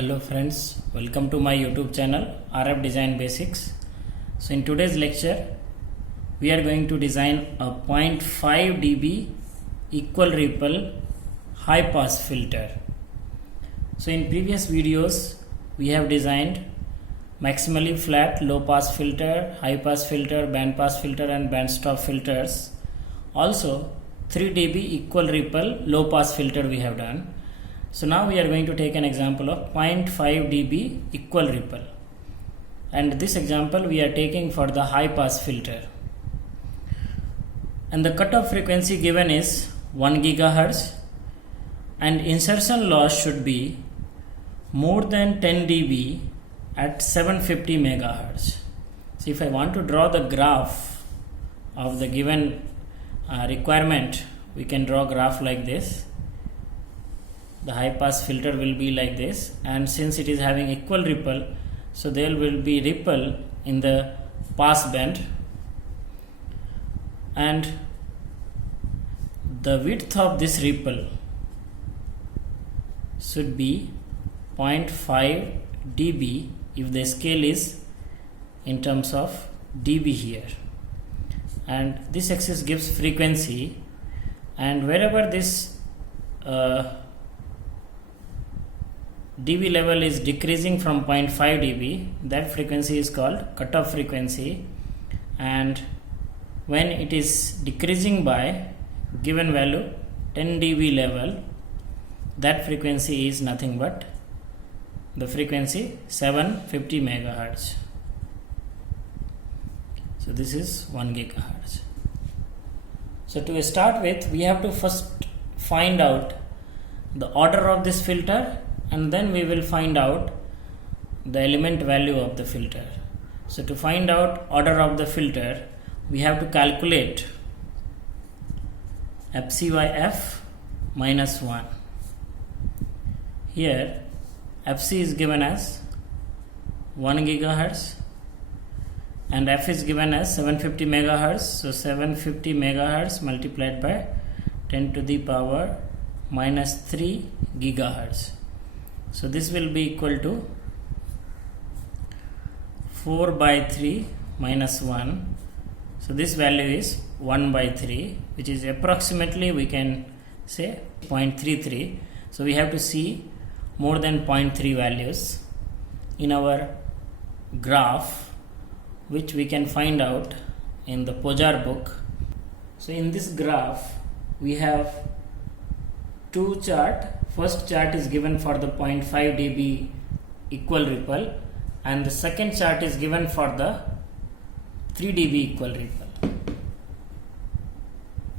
Hello friends, welcome to my YouTube channel RF Design Basics. So in today's lecture we are going to design a 0.5 dB equal ripple high pass filter. So in previous videos we have designed maximally flat low pass filter, high pass filter, band pass filter and band stop filters. Also 3 dB equal ripple low pass filter we have done. So now we are going to take an example of 0.5 dB equal ripple, and this example we are taking for the high pass filter, and the cutoff frequency given is 1 GHz and insertion loss should be more than 10 dB at 750 MHz. So if I want to draw the graph of the given requirement, we can draw graph like this. The high pass filter will be like this, and since it is having equal ripple, so there will be ripple in the pass band, and the width of this ripple should be 0.5 dB if the scale is in terms of dB here, and this axis gives frequency, and wherever this dB level is decreasing from 0.5 dB, that frequency is called cutoff frequency, and when it is decreasing by given value 10 dB level, that frequency is nothing but the frequency 750 MHz. So this is 1 GHz. So to start with, we have to first find out the order of this filter, and then we will find out the element value of the filter. So to find out order of the filter, we have to calculate Fc by f minus 1. Here Fc is given as 1 GHz and f is given as 750 MHz. So 750 MHz multiplied by 10 to the power minus 3 GHz. So this will be equal to 4 by 3 minus 1. So this value is 1 by 3, which is approximately, we can say, 0.33. So we have to see more than 0.3 values in our graph, which we can find out in the Pojar book. So in this graph we have two charts. First chart is given for the 0.5 dB equal ripple, and the second chart is given for the 3 dB equal ripple.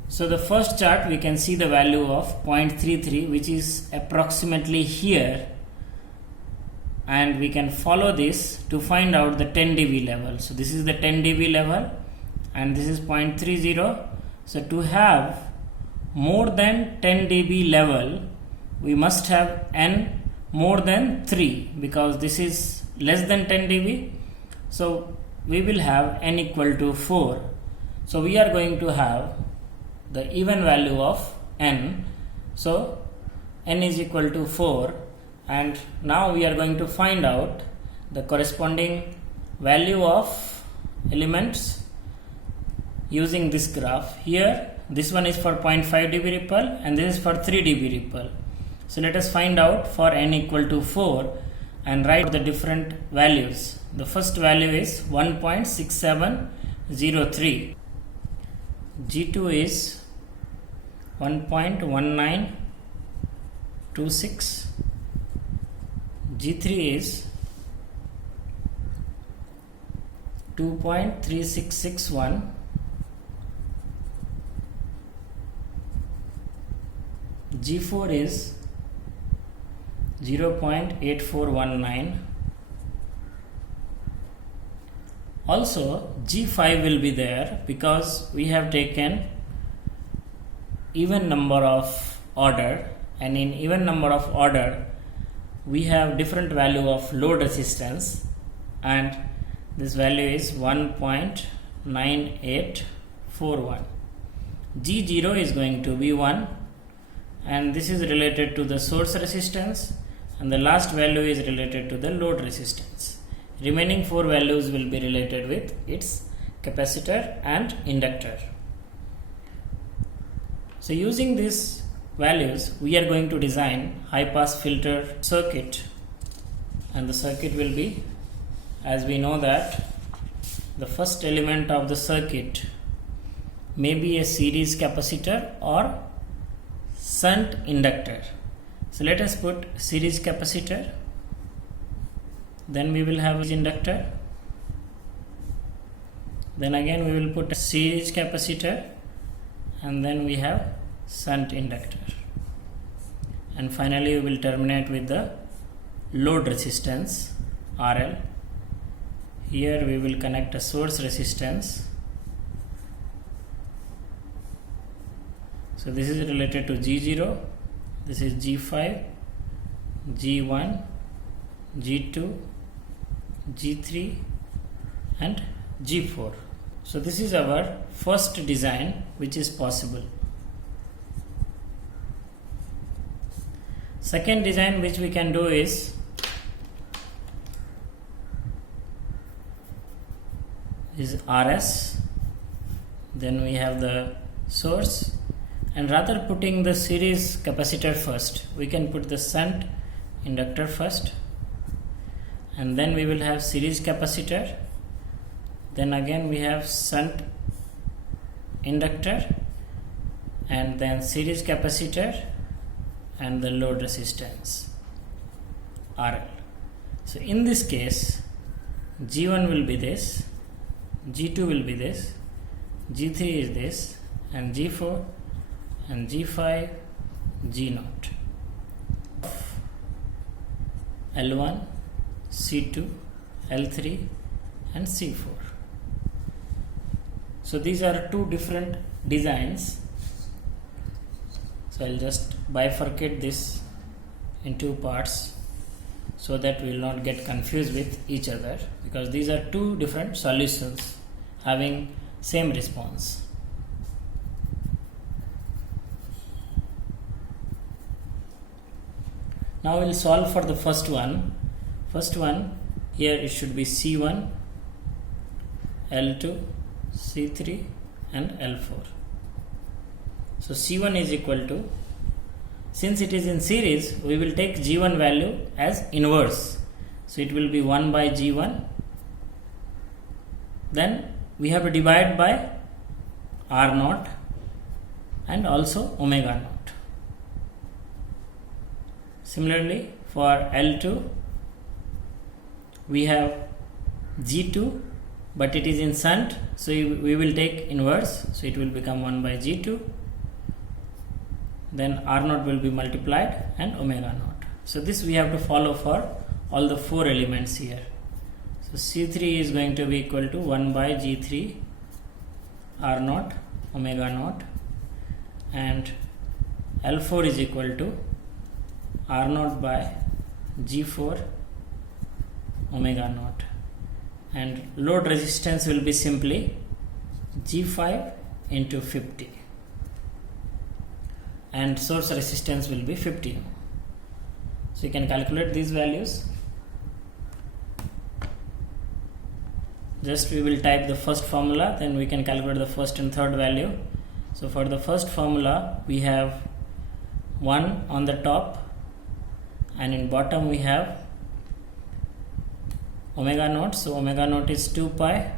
So the first chart we can see the value of 0.33, which is approximately here, and we can follow this to find out the 10 dB level. So this is the 10 dB level and this is 0.30. So to have more than 10 dB level, we must have n more than 3, because this is less than 10 dB. So we will have n equal to 4. So we are going to have the even value of n. So n is equal to 4, and now we are going to find out the corresponding value of elements using this graph. Here this one is for 0.5 dB ripple and this is for 3 dB ripple. So let us find out for n equal to 4 and write the different values. The first value is 1.6703. G2 is 1.1926. G3 is 2.3661. G4 is 0.8419. Also G5 will be there because we have taken even number of order, and in even number of order we have different value of load resistance, and this value is 1.9841. G0 is going to be 1, and this is related to the source resistance, and the last value is related to the load resistance. Remaining 4 values will be related with its capacitor and inductor. So using these values, we are going to design high pass filter circuit, and the circuit will be, as we know that the first element of the circuit may be a series capacitor or shunt inductor. So let us put series capacitor, then we will have inductor, then again we will put a series capacitor, and then we have shunt inductor, and finally we will terminate with the load resistance RL. Here we will connect a source resistance. So this is related to G0, this is G5, G1, G2, G3 and G4. So this is our first design which is possible. Second design which we can do is RS, then we have the source, and rather putting the series capacitor first, we can put the shunt inductor first, and then we will have series capacitor, then again we have shunt inductor, and then series capacitor and the load resistance RL. So in this case, G1 will be this, G2 will be this, G3 is this, and G4 and G5, G0, L1, C2, L3 and C4. So these are two different designs. So I'll just bifurcate this in two parts so that we will not get confused with each other, because these are two different solutions having same response. Now we'll solve for the first one. First one, here it should be C1, L2, C3 and L4. So C1 is equal to, since it is in series, we will take G1 value as inverse. So it will be 1 by G1. Then we have to divide by R0 and also omega naught. Similarly, for L2, we have G2, but it is in shunt, so we will take inverse, so it will become 1 by G2. Then R0 will be multiplied and omega naught. So this we have to follow for all the 4 elements here. So C3 is going to be equal to 1 by G3 R0 omega naught, and L4 is equal to R0 by G4 omega naught, and load resistance will be simply G5 into 50, and source resistance will be 50. So you can calculate these values. Just we will type the first formula, then we can calculate the first and third value. So for the first formula, we have 1 on the top, and in bottom we have omega naught. So omega naught is 2 pi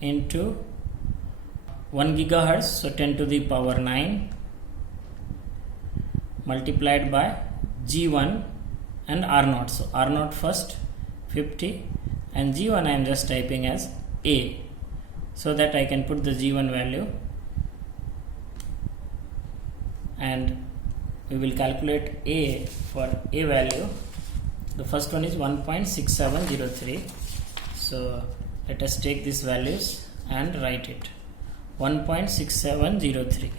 into 1 gigahertz, so 10 to the power 9, multiplied by G1 and R0. So R0 first 50, and G1 I am just typing as A, so that I can put the G1 value, and we will calculate A. For A value, the first one is 1.6703. So let us take these values and write it. 1.6703.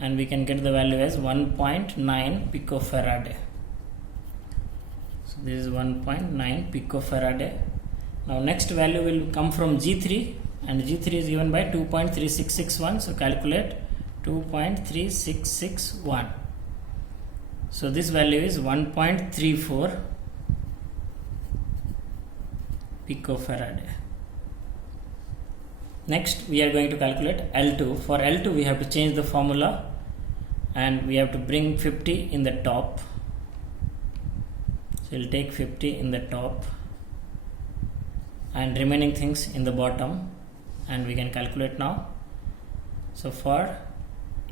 And we can get the value as 1.9 picofarad. So this is 1.9 picofarad. Now next value will come from G3. and G3 is given by 2.3661. So calculate 2.3661. So this value is 1.34 picofarad. Next we are going to calculate L2. For L2 we have to change the formula and we have to bring 50 in the top. So we'll take 50 in the top and remaining things in the bottom, and we can calculate now. So for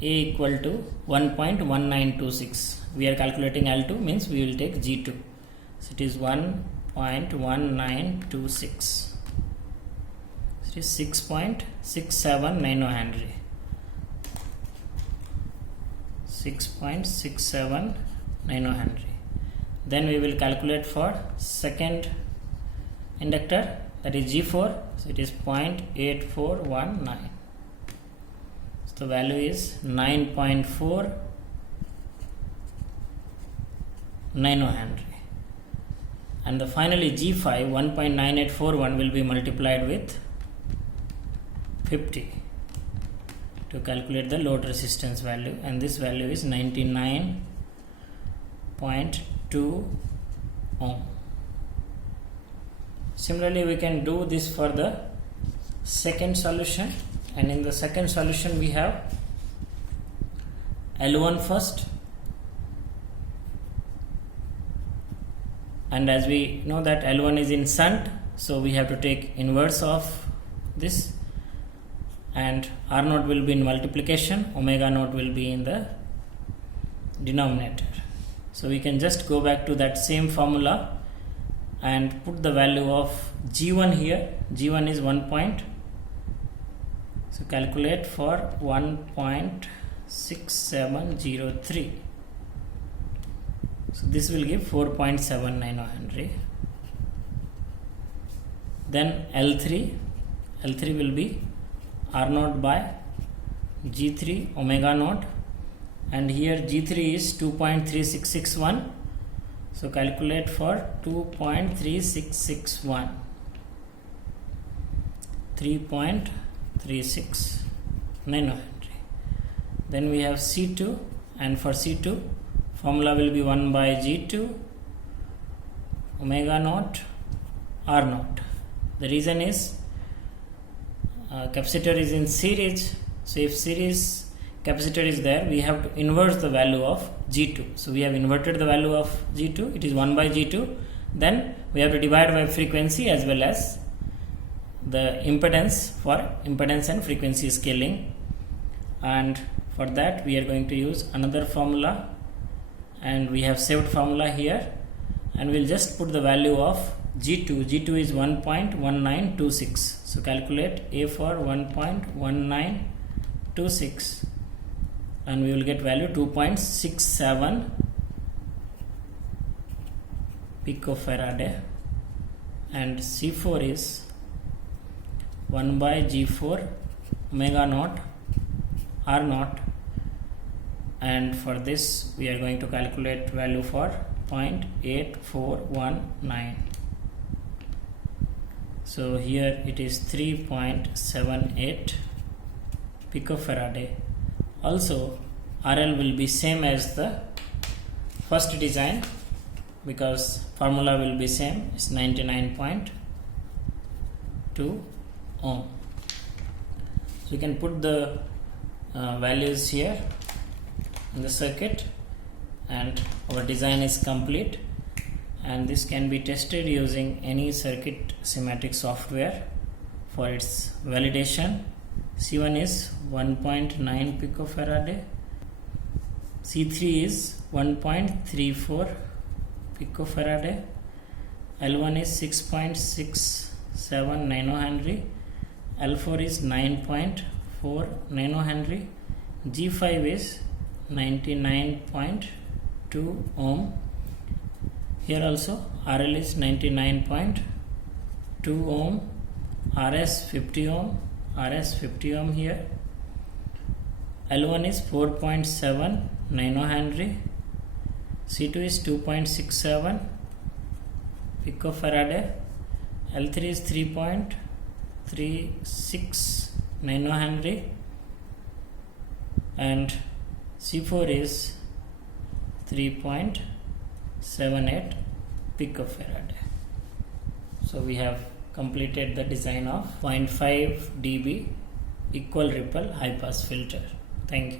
A equal to 1.1926, we are calculating L2, means we will take G2. So it is 1.1926. It is 6.67 nanohenry. 6.67 nanohenry. Then we will calculate for second inductor, that is G4. So it is 0.8419. So the value is 9.4 nanohenry. And the finally G5 1.9841 will be multiplied with 50 to calculate the load resistance value, and this value is 99.2 ohm. Similarly, we can do this for the second solution, and in the second solution we have L1 first, and as we know that L1 is in shunt, so we have to take inverse of this, and R naught will be in multiplication, omega naught will be in the denominator. So we can just go back to that same formula and put the value of G1 here. G1 is 1 point. So calculate for 1.6703. So this will give 4.7 nanohenry. Then L3 will be R naught by G3 omega naught, and here G3 is 2.3661. So calculate for 2.3661. 3.36 nanohenry. Then we have C2, and for C2 formula will be 1 by G2 omega naught R naught. The reason is capacitor is in series, so if series capacitor is there, we have to inverse the value of G2. So we have inverted the value of G2, it is 1 by G2. Then we have to divide by frequency as well as the impedance for impedance and frequency scaling, and for that we are going to use another formula, and we have saved formula here, and we'll just put the value of G2. G2 is 1.1926. So calculate A for 1.1926, and we will get value 2.67 picofarad, and C4 is 1 by G4 omega naught R naught, and for this we are going to calculate value for 0.8419. So here it is 3.78 picofarad. Also RL will be same as the first design because formula will be same, it's 99.2 ohm. So you can put the values here in the circuit, and our design is complete, and this can be tested using any circuit schematic software for its validation. C1 is 1.9 picofarad, C3 is 1.34 picofarad, L1 is 6.67 nanohenry, L4 is 9.4 nanohenry, G5 is 99.2 ohm. Here also RL is 99.2 ohm, RS 50 ohm, RS 50 ohm here. L1 is 4.7 nanohenry, C2 is 2.67 picofarad, L3 is 3.2 0.36 nanohenry, and C4 is 3.78 picofarad. So we have completed the design of 0.5 dB equal ripple high pass filter. Thank you.